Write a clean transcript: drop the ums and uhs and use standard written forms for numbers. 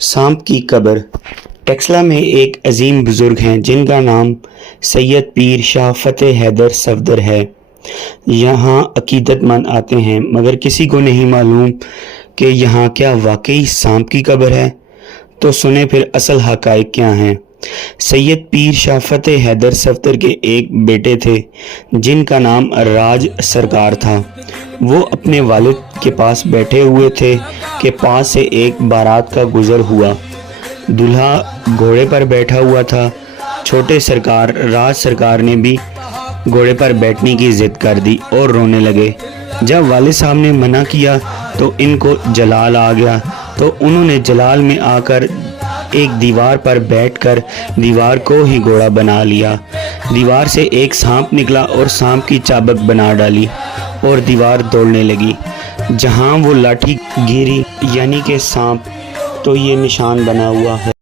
सांप की कब्र। टेक्सला में एक अजीम बुजुर्ग हैं जिनका नाम सैयद पीर शाह फतेह हैदर सफदर है। यहाँ अकीदतमंद आते हैं मगर किसी को नहीं मालूम कि यहाँ क्या वाकई सांप की कब्र है। तो सुने फिर असल हकायक क्या हैं। सैयद पीर शाह फतेह हैदर सफदर के एक बेटे थे जिनका नाम राज सरकार था। वो अपने वालिद के पास बैठे हुए थे कि पास से एक बारात का गुजर हुआ। दूल्हा घोड़े पर बैठा हुआ था। छोटे सरकार राज सरकार ने भी घोड़े पर बैठने की जिद कर दी और रोने लगे। जब वालिद साहब ने मना किया तो इनको जलाल आ गया, तो उन्होंने जलाल में आकर एक दीवार पर बैठकर दीवार को ही घोड़ा बना लिया। दीवार से एक सांप निकला और सांप की चाबक बना डाली और दीवार दौड़ने लगी। जहां वो लाठी गिरी यानी कि सांप, तो ये निशान बना हुआ है।